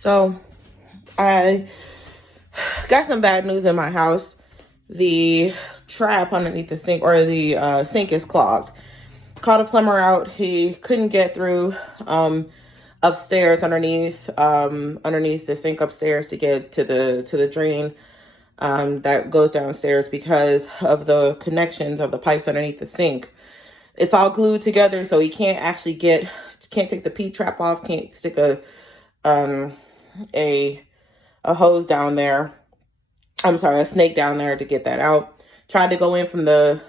So I got some bad news in my house. The trap underneath the sink, or the sink, is clogged. Called a plumber out. He couldn't get through upstairs underneath the sink upstairs to get to the drain that goes downstairs because of the connections of the pipes underneath the sink. It's all glued together, so he can't take the P trap off, can't stick a hose down there. I'm sorry, a snake down there to get that out. Tried to go in from the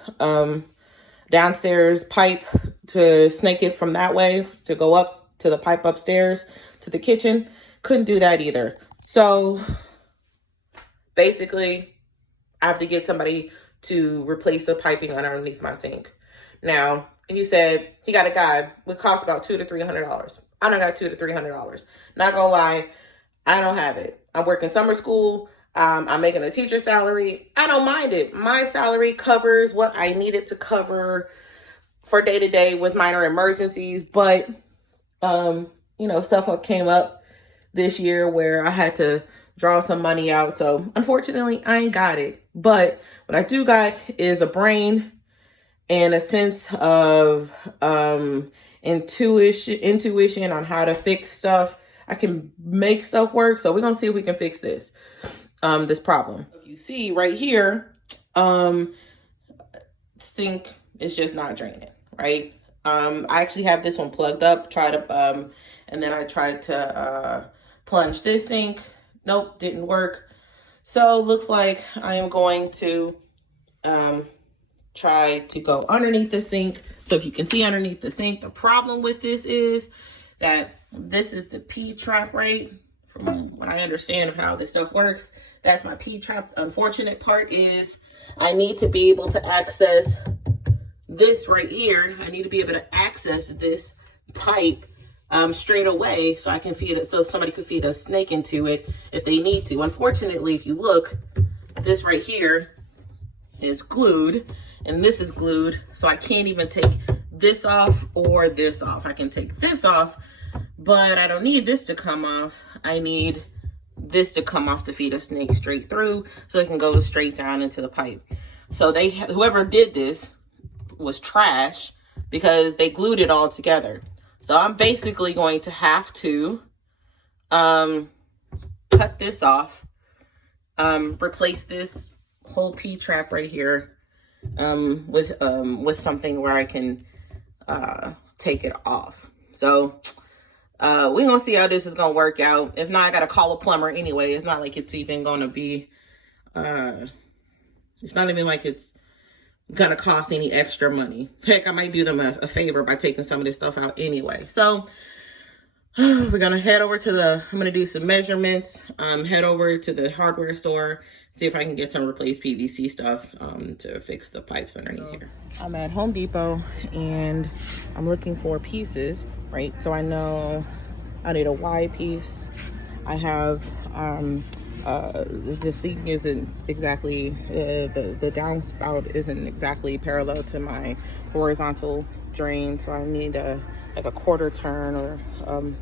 downstairs pipe to snake it from that way to go up to the pipe upstairs to the kitchen. Couldn't do that either. So basically, I have to get somebody to replace the piping underneath my sink. Now, he said he got a guy. It costs about $200 to $300. I don't got $200 to $300. Not gonna lie, I don't have it. I'm working summer school. I'm making a teacher salary. I don't mind it. My salary covers what I needed to cover for day to day with minor emergencies. But, stuff came up this year where I had to draw some money out. So unfortunately, I ain't got it. But what I do got is a brain and a sense of intuition on how to fix stuff. I can make stuff work. So we're going to see if we can fix this problem. If you see right here, sink is just not draining, right? I actually have this one plugged up, and then I tried to plunge this sink. Nope, didn't work. So looks like I am going to try to go underneath the sink. So if you can see underneath the sink, the problem with this is that this is the P trap, right? From what I understand of how this stuff works, that's my P trap. The unfortunate part is I need to be able to access this right here. I need to be able to access this pipe straight away so I can feed it, so somebody could feed a snake into it if they need to. Unfortunately, if you look, this right here is glued and this is glued, so I can't even take this off or this off. I can take this off, but I don't need this to come off. I need this to come off to feed a snake straight through so it can go straight down into the pipe. So whoever did this was trash because they glued it all together. So I'm basically going to have to cut this off, replace this whole P trap right here with something where I can take it off. So we're gonna see how this is gonna work out. If not, I gotta call a plumber anyway. It's not like it's even gonna be it's not even like it's gonna cost any extra money. Heck, I might do them a favor by taking some of this stuff out anyway. So we're gonna head over I'm gonna do some measurements, head over to the hardware store, see if I can get some replaced PVC stuff to fix the pipes underneath here. I'm at Home Depot and I'm looking for pieces, right? So I know I need a Y piece. I have the sink isn't exactly the downspout isn't exactly parallel to my horizontal drain, so I need like a quarter turn, or I don't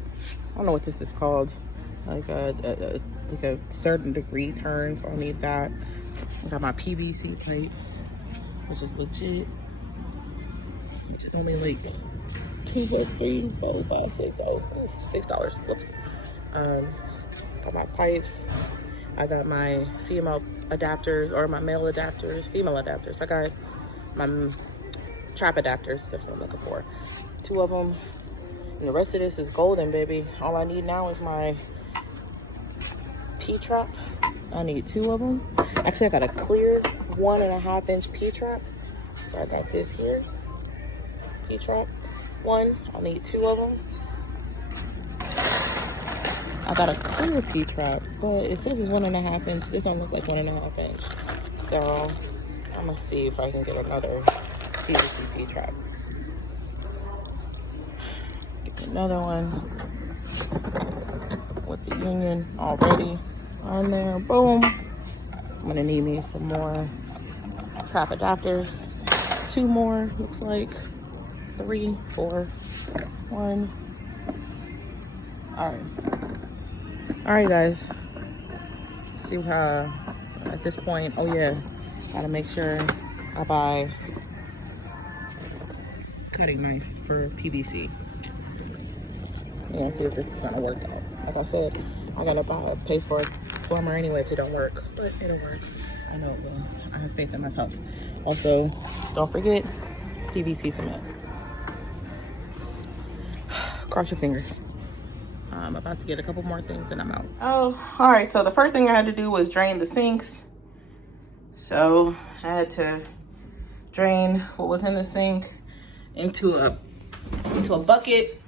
know what this is called, like a certain degree turn. So I need that. I got my PVC pipe, which is legit, which is only like $2, $3, $4, $5, $6. Whoops. Got my pipes. I got my female adapters, or my male adapters, female adapters. I got my trap adapters. That's what I'm looking for. 2 of them. And the rest of this is golden, baby. All I need now is my P-trap. I need 2 of them. Actually, I got a clear 1.5-inch P-trap. So I got this here. P-trap 1. I'll need 2 of them. I got a clear P-trap, but it says it's 1.5 inch. This don't look like 1.5 inch. So I'm gonna see if I can get another PVC P-trap. Get another one with the union already on there. Boom. I'm gonna need me some more trap adapters. 2 more, looks like. 3, 4, 1. All All right, guys. See how at this point, oh yeah, gotta make sure I buy cutting knife for PVC. Yeah, see if this is gonna work out. Like I said, I gotta pay for a plumber anyway if it don't work, but it'll work. I know it will. I have faith in myself. Also, don't forget PVC cement. Cross your fingers. I'm about to get a couple more things and I'm out. Oh, all right. So the first thing I had to do was drain the sinks. So I had to drain what was in the sink into a bucket.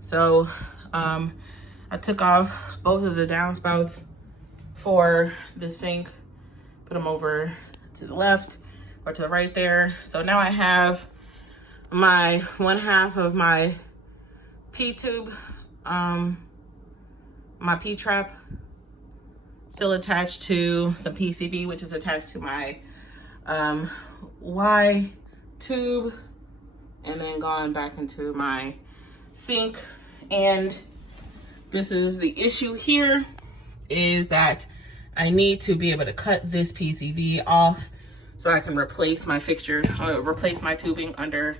So I took off both of the downspouts for the sink, put them over to the left or to the right there. So now I have my 1/2 of my P-tube, my P-trap still attached to some PCV, which is attached to my Y tube, and then gone back into my sink. And this is the issue here, is that I need to be able to cut this PCV off so I can replace my fixture, replace my tubing under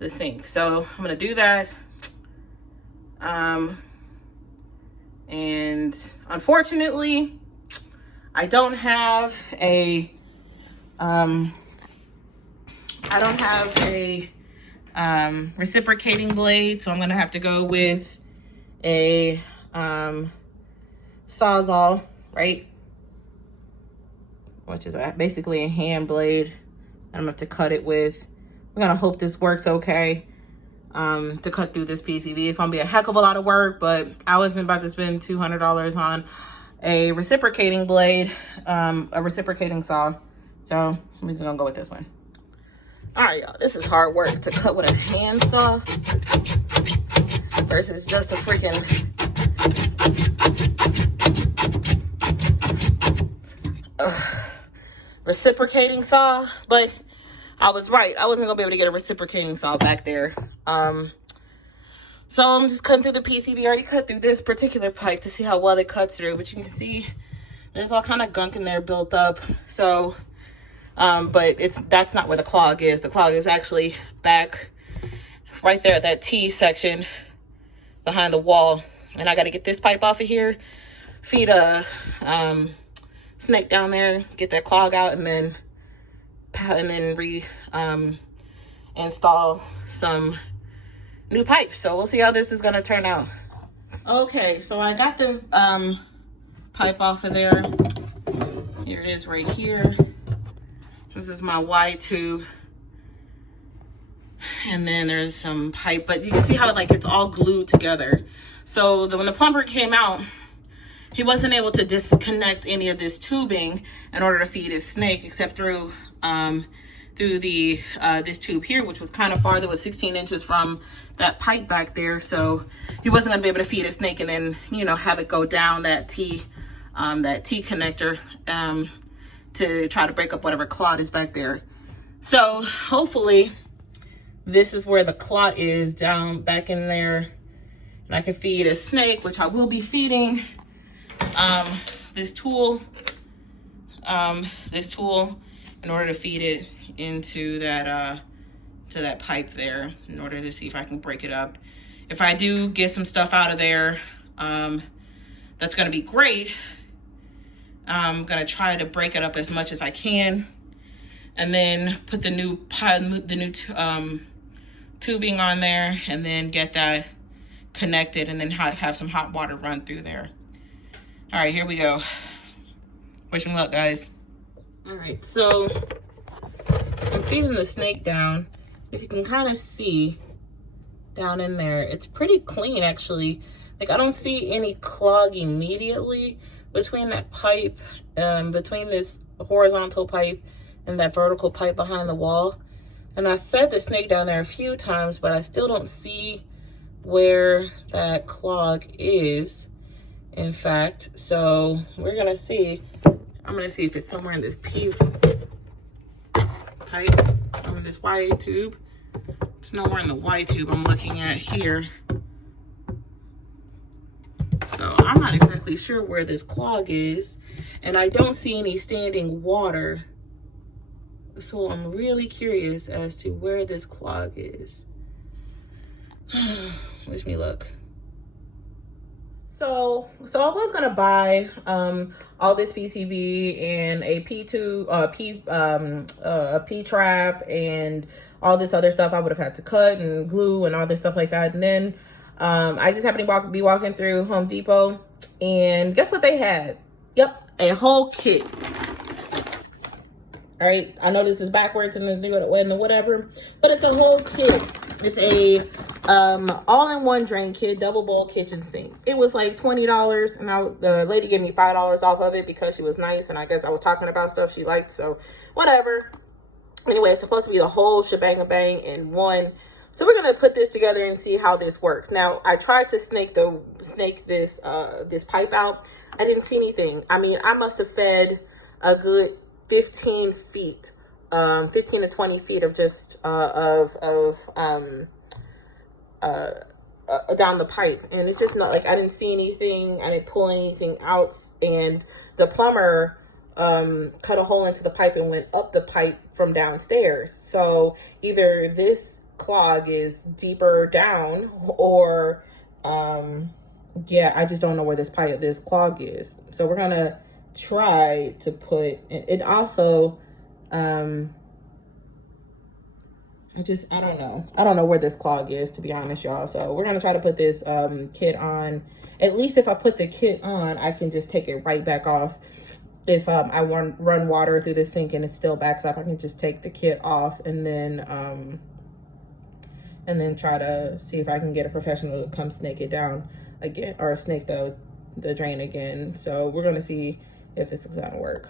the sink. So I'm gonna do that. And unfortunately, I don't have a reciprocating blade, so I'm gonna have to go with a Sawzall, right? Which is basically a hand blade. I'm gonna have to cut it with. We're gonna hope this works okay. To cut through this PCV. It's gonna be a heck of a lot of work, but I wasn't about to spend $200 on a reciprocating blade, a reciprocating saw. So I'm just gonna go with this one. All right, y'all, this is hard work to cut with a hand saw versus just a freaking reciprocating saw. But I was right. I wasn't gonna be able to get a reciprocating saw back there. So I'm just cutting through the PCV. I already cut through this particular pipe to see how well it cuts through, but you can see there's all kind of gunk in there built up. So, but that's not where the clog is. The clog is actually back right there at that T section behind the wall. And I got to get this pipe off of here, feed a snake down there, get that clog out, and then install some new pipes. So we'll see how this is gonna turn out. Okay, so I got the pipe off of there. Here it is right here. This is my Y tube. And then there's some pipe, but you can see how like it's all glued together. So when the plumber came out, he wasn't able to disconnect any of this tubing in order to feed his snake, except through the this tube here, which was kind of far. That was 16 inches from that pipe back there. So he wasn't gonna be able to feed his snake and then, you know, have it go down that T connector to try to break up whatever clot is back there. So hopefully this is where the clot is, down back in there, and I can feed a snake, which I will be feeding this tool in order to feed it into that to that pipe there, in order to see if I can break it up. If I do get some stuff out of there, that's gonna be great. I'm gonna try to break it up as much as I can, and then put the new tubing on there, and then get that connected, and then have some hot water run through there. All right, here we go. Wish me luck, guys. All right, so I'm feeding the snake down. If you can kind of see down in there, it's pretty clean actually. Like I don't see any clog immediately between that pipe, between this horizontal pipe and that vertical pipe behind the wall. And I fed the snake down there a few times, but I still don't see where that clog is, in fact. So we're gonna see. I'm gonna see if it's somewhere in this P pipe, this Y tube. It's nowhere in the Y tube I'm looking at here. So I'm not exactly sure where this clog is, and I don't see any standing water. So I'm really curious as to where this clog is. Wish me luck. So I was gonna buy all this PCV and a a P-trap and all this other stuff. I would have had to cut and glue and all this stuff like that. And then I just happened to be walking through Home Depot, and guess what they had? Yep, a whole kit. All right, I know this is backwards and the whatever, but it's a whole kit. It's a all-in-one drain kit, double bowl kitchen sink. It was like $20, and the lady gave me $5 off of it because she was nice, and I guess I was talking about stuff she liked, so whatever. Anyway, it's supposed to be the whole shebang bang in one. So we're gonna put this together and see how this works. Now, I tried to snake this pipe out. I didn't see anything. I mean, I must have fed a good 15 feet, 15 to 20 feet of just down the pipe, and it's just not like I didn't see anything. I didn't pull anything out, and the plumber cut a hole into the pipe and went up the pipe from downstairs. So either this clog is deeper down, or yeah, I just don't know where this clog is. So we're gonna try to put it. Also, I don't know where this clog is, to be honest, y'all. So we're gonna try to put this kit on. At least if I put the kit on, I can just take it right back off. If I run water through the sink and it still backs up, I can just take the kit off and then try to see if I can get a professional to come snake it down again, or snake the drain again. So we're gonna see if it's gonna work.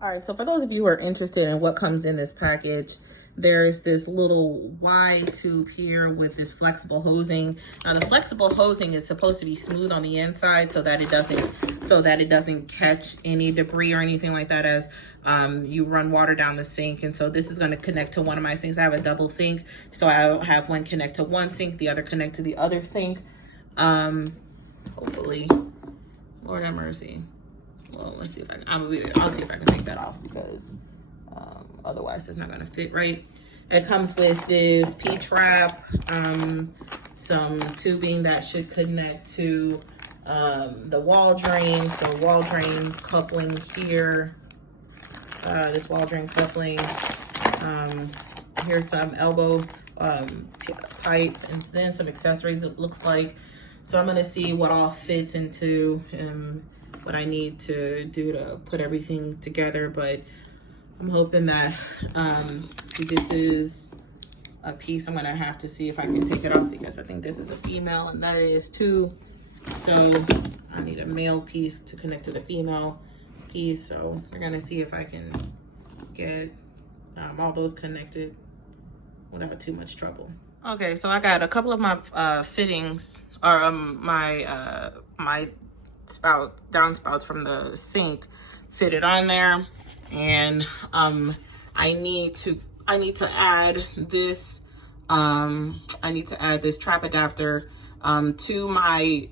All right, so for those of you who are interested in what comes in this package, there's this little wide tube here with this flexible hosing. Now the flexible hosing is supposed to be smooth on the inside so that it doesn't catch any debris or anything like that as you run water down the sink. And so this is going to connect to one of my sinks. I have a double sink, so I'll have one connect to one sink, the other connect to the other sink. Hopefully, Lord have mercy. Well, let's see if I'll see if I can take that off, because otherwise it's not going to fit right. It comes with this P-trap, some tubing that should connect to the wall drain. So wall drain coupling here, this wall drain coupling. Here's some elbow pipe, and then some accessories, it looks like. So I'm going to see what all fits into what I need to do to put everything together. But I'm hoping that, see, this is a piece. I'm gonna have to see if I can take it off, because I think this is a female and that is too. So I need a male piece to connect to the female piece. So we're gonna see if I can get all those connected without too much trouble. Okay, so I got a couple of my fittings, or my downspouts from the sink fitted on there. And I need to add this trap adapter to my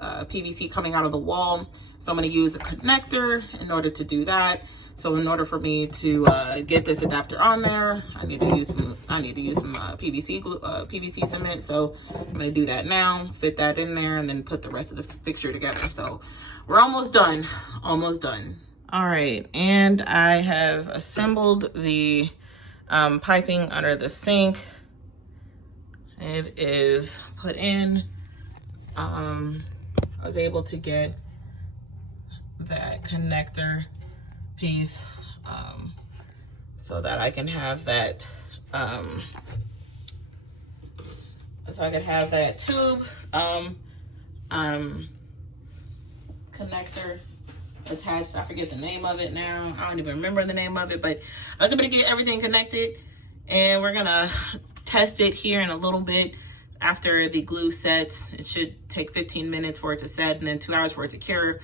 PVC coming out of the wall. So I'm going to use a connector in order to do that. So in order for me to get this adapter on there, I need to use some PVC cement. So I'm going to do that now, fit that in there, and then put the rest of the fixture together. So we're almost done. All right, and I have assembled the piping under the sink. It is put in. I was able to get that connector piece so that I can have that tube connector attached. I forget the name of it now. I don't even remember the name of it, but I was able to get everything connected, and we're gonna test it here in a little bit after the glue sets. It should take 15 minutes for it to set, and then 2 hours for it to cure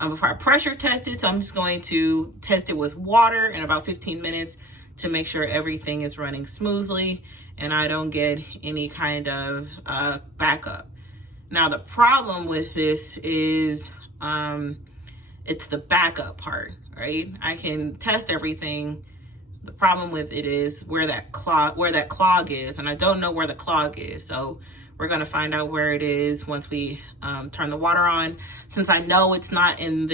before I pressure test it. So I'm just going to test it with water in about 15 minutes to make sure everything is running smoothly and I don't get any kind of backup. Now the problem with this is it's the backup part, right? I can test everything. The problem with it is where that clog is, and I don't know where the clog is. So we're gonna find out where it is once we turn the water on. Since I know it's not in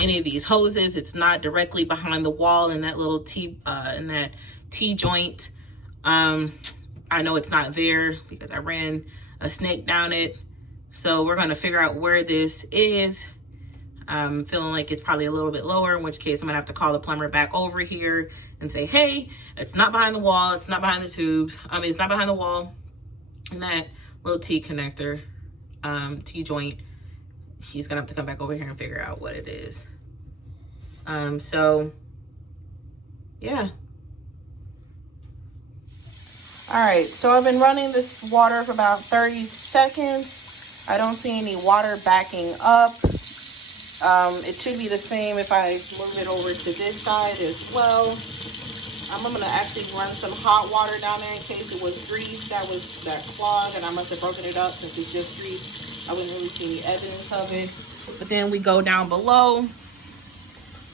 any of these hoses, it's not directly behind the wall in that little T joint. I know it's not there because I ran a snake down it. So we're gonna figure out where this is. I'm feeling like it's probably a little bit lower, in which case I'm gonna have to call the plumber back over here and say, hey, it's not behind the wall, it's not behind the tubes. It's not behind the wall. And that little T connector, T joint, he's gonna have to come back over here and figure out what it is. So yeah. All right, so I've been running this water for about 30 seconds. I don't see any water backing up. It should be the same if I move it over to this side as well. I'm gonna actually run some hot water down there in case it was grease that clogged, and I must have broken it up since it's just grease. I wouldn't really see any evidence of it. But then we go down below.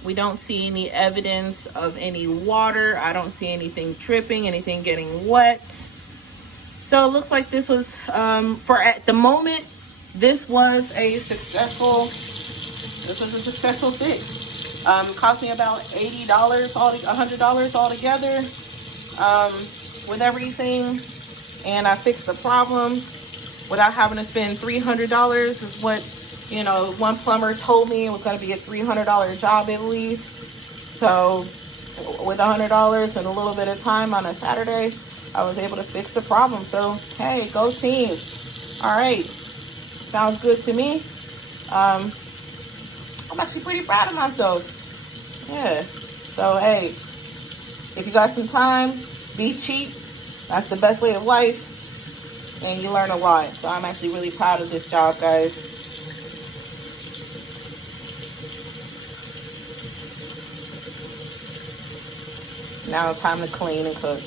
We don't see any evidence of any water. I don't see anything dripping, anything getting wet. So it looks like this was, at the moment, this was a successful fix. Cost me about $80, $100 altogether with everything. And I fixed the problem without having to spend $300 is what, one plumber told me it was going to be a $300 job at least. So with $100 and a little bit of time on a Saturday, I was able to fix the problem. So, hey, go team. All right. Sounds good to me. I'm actually pretty proud of myself. Yeah. So, hey, if you got some time, be cheap. That's the best way of life. And you learn a lot. So I'm actually really proud of this job, guys. Now it's time to clean and cook.